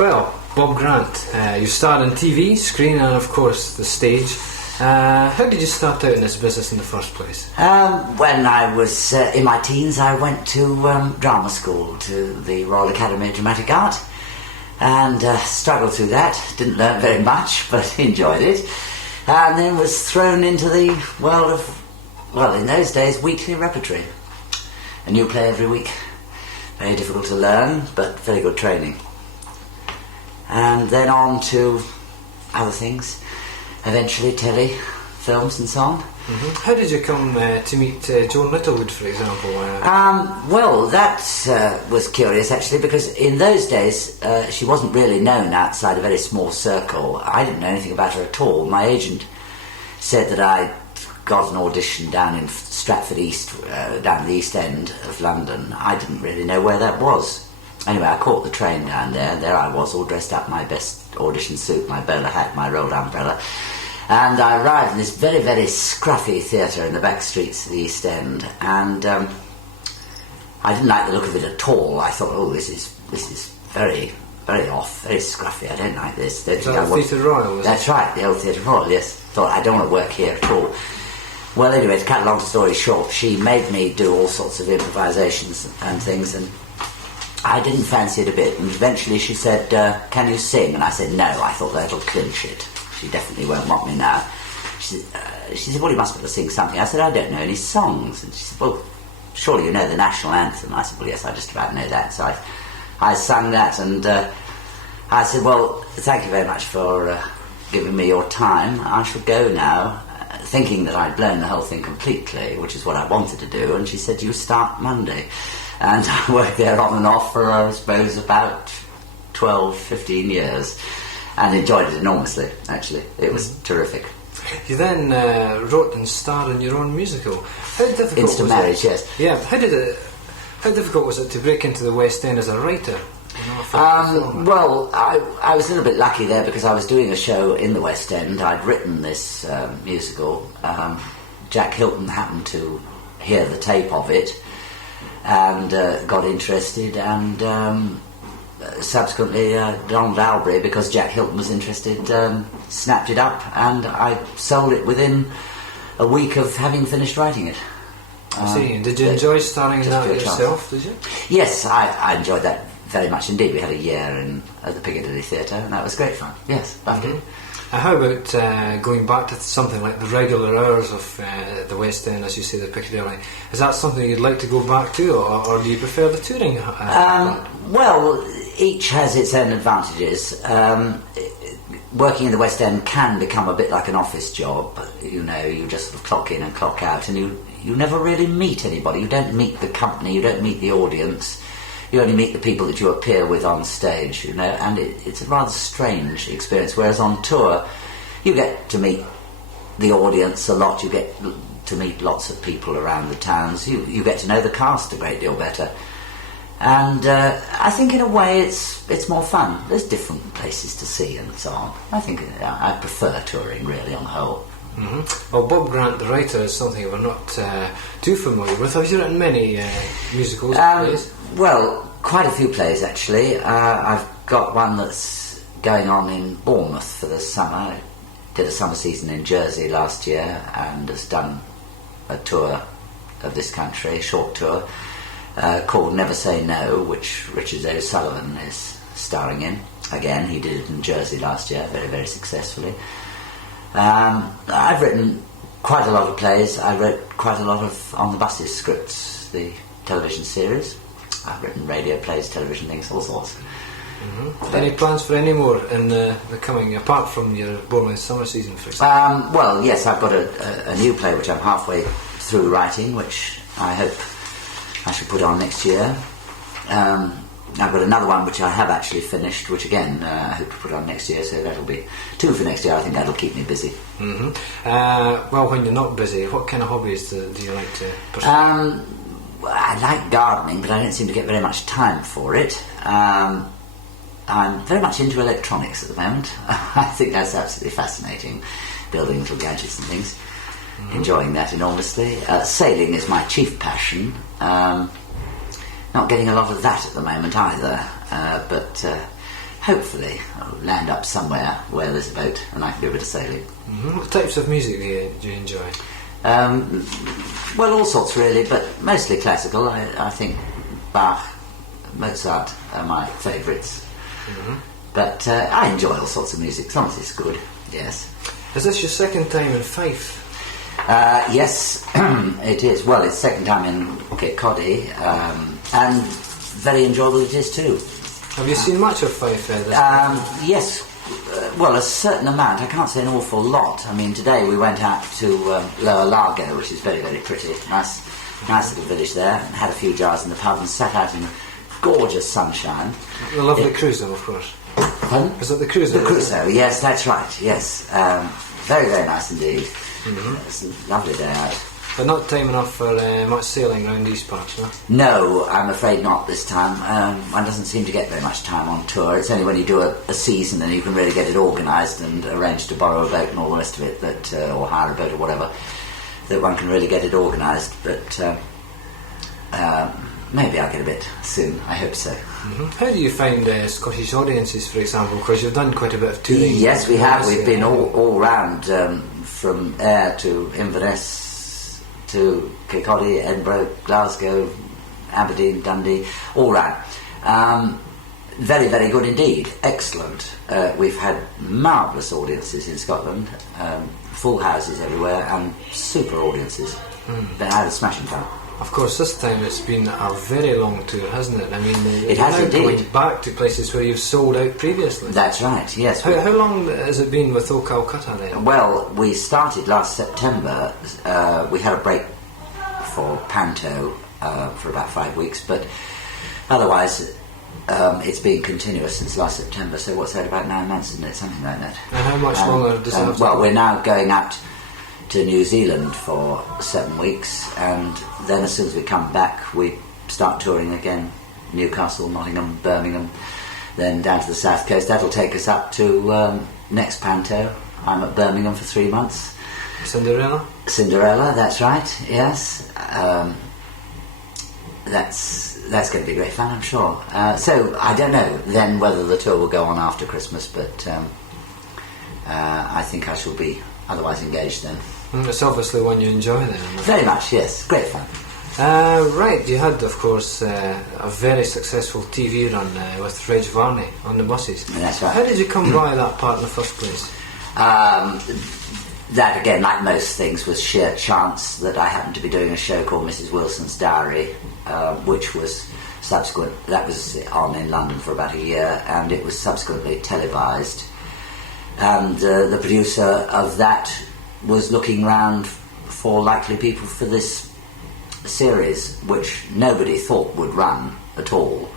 Well, Bob Grant, you starred in TV, screen and of course the stage. How did you start out in this business in the first place? When I was in my teens, I went to drama school, to the Royal Academy of Dramatic Art, and struggled through that. Didn't learn very much, but enjoyed it. And then was thrown into the world of, well, in those days, weekly repertory. A new play every week. Very difficult to learn, but very good training. And then on to other things. Eventually telly, films and so on. Mm-hmm. How did you come to meet Joan Littlewood, for example? Well, that was curious actually, because in those days she wasn't really known outside a very small circle. I didn't know anything about her at all. My agent said that I got an audition down in Stratford East, down the East End of London. I didn't really know where that was. Anyway, I caught the train down there, and there I was, all dressed up, my best audition suit, my bowler hat, my rolled umbrella. And I arrived in this very, very scruffy theatre in the back streets of the East End, and I didn't like the look of it at all. I thought, oh, this is very, very off, very scruffy. I don't like this. Is that the Theatre Royal, was it? That's right, the old Theatre Royal, yes. Thought, I don't want to work here at all. Well, anyway, to cut a long story short, she made me do all sorts of improvisations and things, and I didn't fancy it a bit, and eventually she said, can you sing? And I said, no. I thought that'll clinch it. She definitely won't want me now. She said, well, you must be able to sing something. I said, I don't know any songs. And she said, well, surely you know the national anthem. I said, well, yes, I just about know that. So I sang that, and I said, well, thank you very much for giving me your time. I shall go now, thinking that I'd blown the whole thing completely, which is what I wanted to do. And she said, you start Monday. And I worked there on and off for, I suppose, about 12, 15 years, and enjoyed it enormously, actually. It was terrific. You then wrote and starred in your own musical. How difficult Instant was Marriage, it? yes. Yeah, how difficult was it to break into the West End as a writer? Well, I was a little bit lucky there, because I was doing a show in the West End. I'd written this musical. Jack Hilton happened to hear the tape of it, and got interested, and subsequently Donald Albury, because Jack Hilton was interested, snapped it up, and I sold it within a week of having finished writing it. I see. And did you enjoy starring in that yourself, did you? Yes, I enjoyed that very much indeed. We had a year at the Piccadilly Theatre, and that was great fun. Yes, loved it. How about going back to something like the regular hours of the West End, as you say, the Piccadilly? Is that something you'd like to go back to, or do you prefer the touring? Well, each has its own advantages. Working in the West End can become a bit like an office job. You know, you just sort of clock in and clock out, and you never really meet anybody. You don't meet the company, you don't meet the audience. You only meet the people that you appear with on stage, you know, and it's a rather strange experience. Whereas on tour, you get to meet the audience a lot, you get to meet lots of people around the towns, you get to know the cast a great deal better. And I think in a way it's more fun. There's different places to see and so on. I think I prefer touring, really, on the whole. Mm-hmm. Well, Bob Grant, the writer, is something we're not too familiar with. Have you written many musicals and plays? Well, quite a few plays, actually. I've got one that's going on in Bournemouth for the summer. I did a summer season in Jersey last year, and has done a tour of this country, a short tour, called Never Say No, which Richard O'Sullivan is starring in. Again, he did it in Jersey last year, very, very successfully. I've written quite a lot of plays. I wrote quite a lot of On the Buses scripts, the television series. I've written radio plays, television things, all sorts. Mm-hmm. Any plans for any more in the coming, apart from your Bournemouth summer season, for example? Well, yes, I've got a new play which I'm halfway through writing, which I hope I shall put on next year. I've got another one which I have actually finished, which again I hope to put on next year, so that'll be 2 for next year. I think that'll keep me busy. Mm-hmm. Well, when you're not busy, what kind of hobbies do you like to pursue? I like gardening, but I don't seem to get very much time for it. I'm very much into electronics at the moment. I think that's absolutely fascinating, building little gadgets and things. Mm-hmm. Enjoying that enormously. Sailing is my chief passion. Not getting a lot of that at the moment either, but hopefully I'll land up somewhere where there's a boat and I can do a bit of sailing. What types of music do you enjoy? Well, all sorts really, but mostly classical. I think Bach, Mozart are my favourites. But I enjoy all sorts of music. Some of it's good, yes. Is this your second time in Fife? Yes, it is. Well, it's second time in Kirkcaldy, and very enjoyable it is too. Have you seen much of Fife this Yes, well, a certain amount. I can't say an awful lot. I mean, today we went out to Lower Largo, which is very, very pretty. Nice little village there. And had a few jars in the pub and sat out in gorgeous sunshine. The lovely Crusoe, of course. Pardon? Is that the Crusoe? The Crusoe, yes, that's right, yes. Very, very nice indeed. It's a lovely day out. But not time enough for much sailing around these parts, no? No, I'm afraid not this time. One doesn't seem to get very much time on tour. It's only when you do a season and you can really get it organised and arrange to borrow a boat and all the rest of it, that or hire a boat or whatever, that one can really get it organised. But maybe I'll get a bit soon. I hope so. How do you find Scottish audiences, for example? Because you've done quite a bit of touring. Yes, we have. We've been all round, from Ayr to Inverness to Kirkcaldy, Edinburgh, Glasgow, Aberdeen, Dundee, all round. Very, very good indeed. Excellent. We've had marvellous audiences in Scotland, full houses everywhere, and super audiences. They had a smashing time. Of course, this time it's been a very long tour, hasn't it? I mean, it has now indeed. Going back to places where you've sold out previously. That's right, yes. How long has it been with Oh Calcutta then? Well, we started last September. We had a break for Panto for about 5 weeks, but otherwise it's been continuous since last September. So what's that, about 9 months, isn't it? Something like that. And how much longer does it have to Well, go? we're now going out to New Zealand for 7 weeks, and then as soon as we come back we start touring again. Newcastle, Nottingham, Birmingham, then down to the south coast. That'll take us up to next Panto. I'm at Birmingham for 3 months. Cinderella, that's right, yes. That's going to be great fun, I'm sure. So I don't know then whether the tour will go on after Christmas, but I think I shall be otherwise engaged then. It's obviously one you enjoy then. Very much, yes. Great fun. Right, you had, of course, a very successful TV run with Reg Varney on the buses. That's right. How did you come by that part in the first place? That, again, like most things, was sheer chance that I happened to be doing a show called Mrs. Wilson's Diary, which was subsequent. That was on in London for about a year, and it was subsequently televised. And the producer of that was looking round for likely people for this series, which nobody thought would run at all.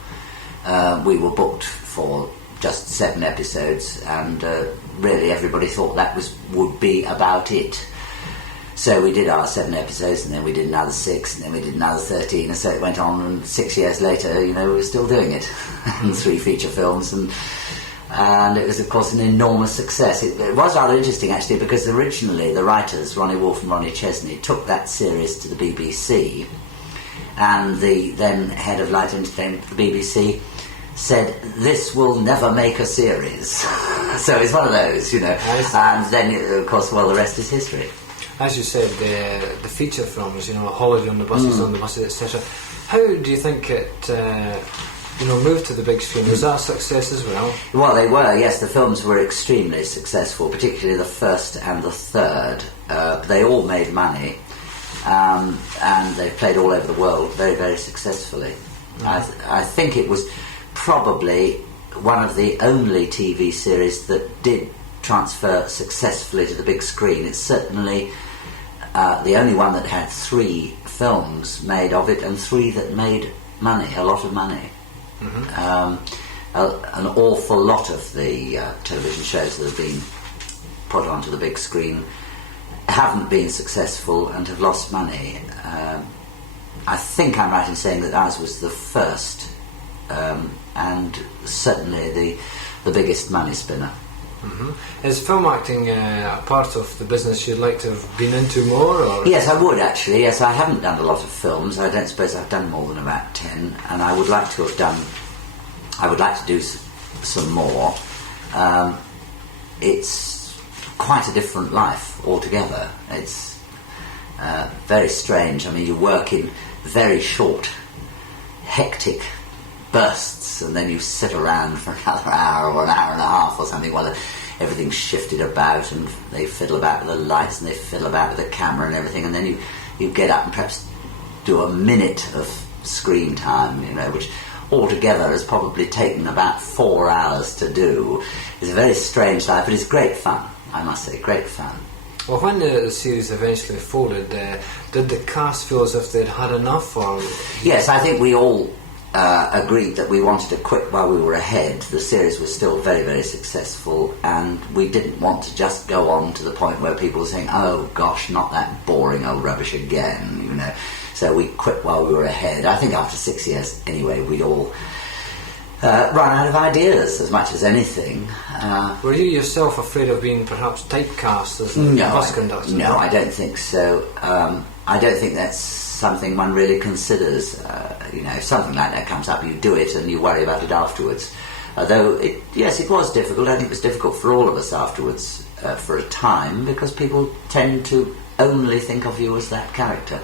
We were booked for just 7 episodes, and really everybody thought that would be about it. So we did our 7 episodes, and then we did another 6, and then we did another 13, and so it went on, and 6 years later, we were still doing it. And 3 feature films, and it was, of course, an enormous success. It was rather interesting, actually, because originally the writers, Ronnie Wolfe and Ronnie Chesney, took that series to the BBC, and the then head of light entertainment for the BBC said, "This will never make a series." So it's one of those, and then, of course, well, the rest is history. As you said, the feature films, Holiday on the buses, etc. How do you think it moved to the big screen? Was that a success as well? Well, they were, yes. The films were extremely successful, particularly the first and the third. They all made money, and they played all over the world very, very successfully. I think it was probably one of the only TV series that did transfer successfully to the big screen. It's certainly the only one that had 3 films made of it, and 3 that made money, a lot of money. An awful lot of the television shows that have been put onto the big screen haven't been successful and have lost money. I think I'm right in saying that ours was the first, and certainly the biggest money spinner. Is film acting a part of the business you'd like to have been into more? Or? Yes, I would actually. Yes, I haven't done a lot of films. I don't suppose I've done more than about 10, and I would like to have done. I would like to do some more, it's quite a different life altogether. It's very strange. I mean, you work in very short, hectic bursts, and then you sit around for another hour or an hour and a half or something while everything's shifted about, and they fiddle about with the lights and they fiddle about with the camera and everything, and then you get up and perhaps do a minute of screen time, you know, which altogether has probably taken about 4 hours to do. It's a very strange life, but it's great fun, I must say, great fun. Well, when the series eventually folded, did the cast feel as if they'd had enough? Or Yes, I think we all agreed that we wanted to quit while we were ahead. The series was still very, very successful, and we didn't want to just go on to the point where people were saying, oh gosh, not that boring old rubbish again, you know. So we quit while we were ahead. I think after 6 years, anyway, we'd all run out of ideas as much as anything. Were you yourself afraid of being perhaps typecast as a bus conductor? No, I don't think so. I don't think that's something one really considers. You know, if something like that comes up, you do it and you worry about it afterwards. Although, yes, it was difficult. I think it was difficult for all of us afterwards for a time, because people tend to only think of you as that character.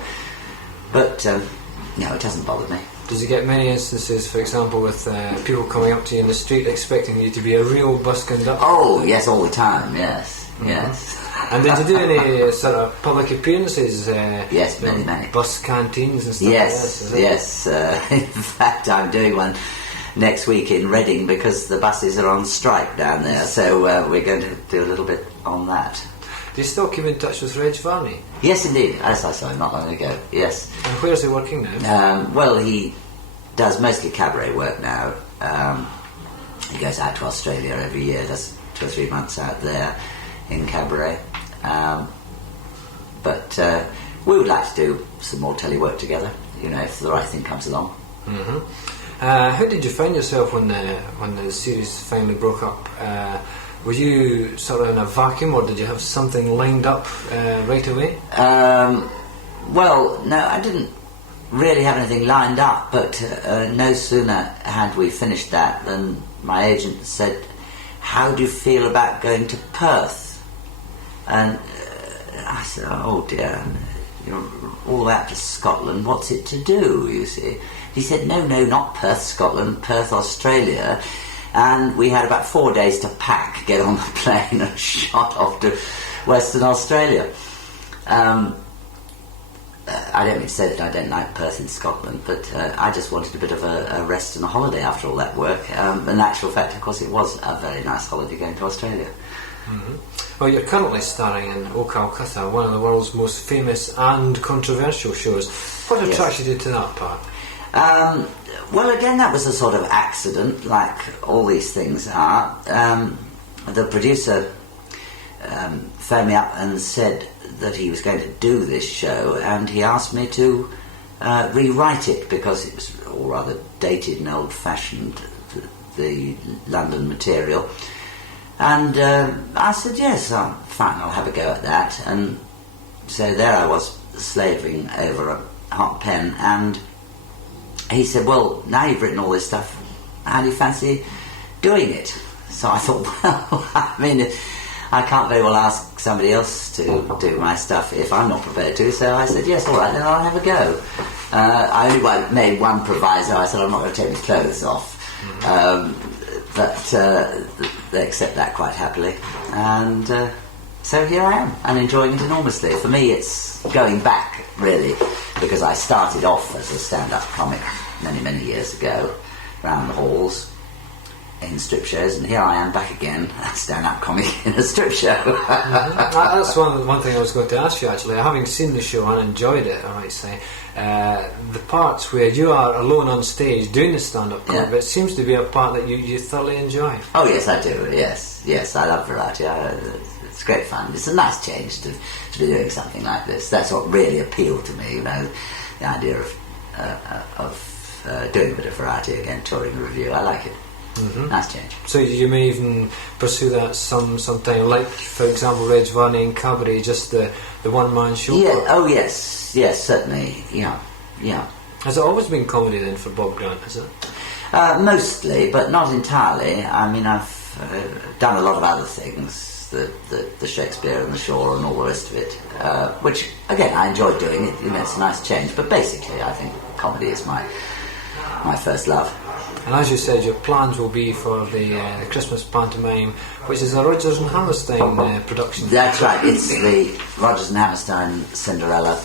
But, no, it doesn't bother me. Does you get many instances, for example, with people coming up to you in the street expecting you to be a real bus conductor? Oh, yes, all the time, yes, yes. And did you do any sort of public appearances? Yes, many. Bus canteens and stuff yes, like that? Yes. In fact, I'm doing one next week in Reading because the buses are on strike down there, so we're going to do a little bit on that. Do you still keep in touch with Reg Varney? Yes, indeed. As I saw him not long ago, yes. And where's he working now? Well, he does mostly cabaret work now. He goes out to Australia every year, does 2 or 3 months out there in cabaret. But we would like to do some more telework together, you know, if the right thing comes along. Mm-hmm. How did you find yourself when the series finally broke up? Were you sort of in a vacuum, or did you have something lined up right away? Well, no, I didn't really have anything lined up, but no sooner had we finished that than my agent said, how do you feel about going to Perth? And I said, oh dear, you're all the way up to Scotland, what's it to do, you see? He said, no, not Perth, Scotland, Perth, Australia. And we had about 4 days to pack, get on the plane and shot off to Western Australia. I don't mean to say that I don't like Perth in Scotland, but I just wanted a bit of a rest and a holiday after all that work. In actual fact, of course, it was a very nice holiday going to Australia. Mm-hmm. Well, you're currently starring in Oh Calcutta, one of the world's most famous and controversial shows. What attracted you to that part? Well, again, that was a sort of accident, like all these things are. The producer phoned me up and said that he was going to do this show, and he asked me to rewrite it because it was all rather dated and old-fashioned, the London material. And I said, yes, fine, I'll have a go at that. And so there I was, slaving over a hot pen, and he said, well, now you've written all this stuff, how do you fancy doing it? So I thought, well, I mean, I can't very well ask somebody else to do my stuff if I'm not prepared to, so I said, yes, all right, then I'll have a go. I only made one proviso. I said, I'm not going to take my clothes off. But they accept that quite happily. And so here I am, and enjoying it enormously. For me, it's going back, really, because I started off as a stand-up comic many, many years ago, round the halls, in strip shows, and here I am back again, a stand-up comic in a strip show. That's one thing I was going to ask you, actually. Having seen the show and enjoyed it, I might say, the parts where you are alone on stage doing the stand-up comic, it seems to be a part that you thoroughly enjoy. Oh yes, I do, yes, I love variety. It's great fun. It's a nice change to be doing something like this. That's what really appealed to me, you know, the idea of doing a bit of variety again, touring a review. I like it. Mm-hmm. Nice change. So you may even pursue that sometime, like, for example, Reg Varney and Cabaret, just the one-man show? Yeah, oh yes, certainly, yeah. Has it always been comedy then for Bob Grant, has it? Mostly, but not entirely. I mean, I've done a lot of other things, the Shakespeare and the Shaw and all the rest of it, which, again, I enjoy doing. It's a nice change, but basically I think comedy is my first love. And as you said, your plans will be for the Christmas pantomime, which is a Rodgers and Hammerstein production. That's right, it's the Rodgers and Hammerstein Cinderella,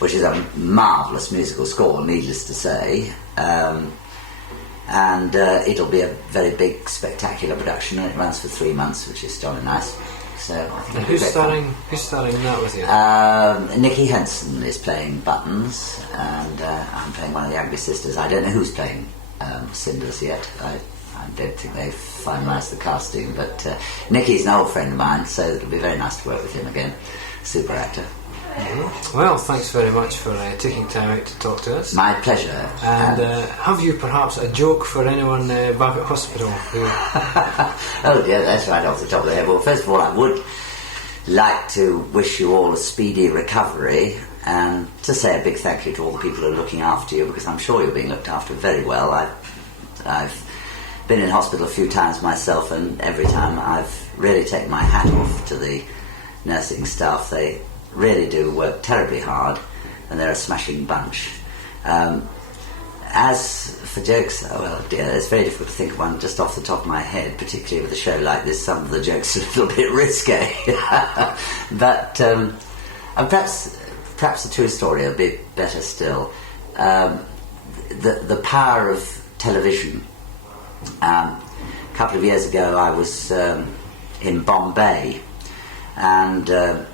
which is a marvellous musical score, needless to say. And it'll be a very big, spectacular production, and it runs for 3 months, which is jolly nice. So I think and who's starring in that with you? Nikki Henson is playing Buttons, and I'm playing one of the younger sisters. I don't know who's playing Cinders yet. I don't think they've finalised the casting, but Nikki's an old friend of mine, so it'll be very nice to work with him again. Super actor. Mm-hmm. Well, thanks very much for taking time out to talk to us. My pleasure. And have you perhaps a joke for anyone back at hospital? Oh dear, that's right off the top of the head. Well, first of all, I would like to wish you all a speedy recovery and to say a big thank you to all the people who are looking after you, because I'm sure you're being looked after very well. I've been in hospital a few times myself, and every time I've really taken my hat off to the nursing staff. They really do work terribly hard, and they're a smashing bunch. As for jokes, oh well dear, it's very difficult to think of one just off the top of my head, particularly with a show like this. Some of the jokes are a little bit risque. But perhaps the true story a bit better still. The power of television. A couple of years ago I was in Bombay, and a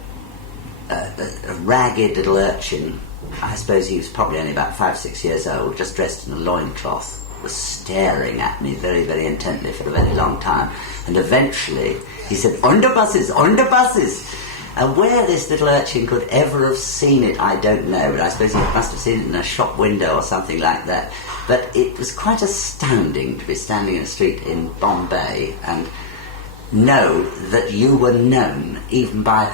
ragged little urchin, I suppose he was probably only about 5-6 years old, just dressed in a loincloth, was staring at me very, very intently for a very long time. And eventually he said, "Underbuses, underbuses!" And where this little urchin could ever have seen it, I don't know. But I suppose he must have seen it in a shop window or something like that. But it was quite astounding to be standing in a street in Bombay and know that you were known even by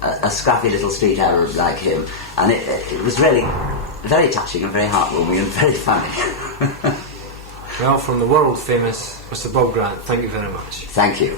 a scruffy little street Arab like him. And it was really very touching and very heartwarming and very funny. Well, from the world famous Mr. Bob Grant, thank you very much. Thank you.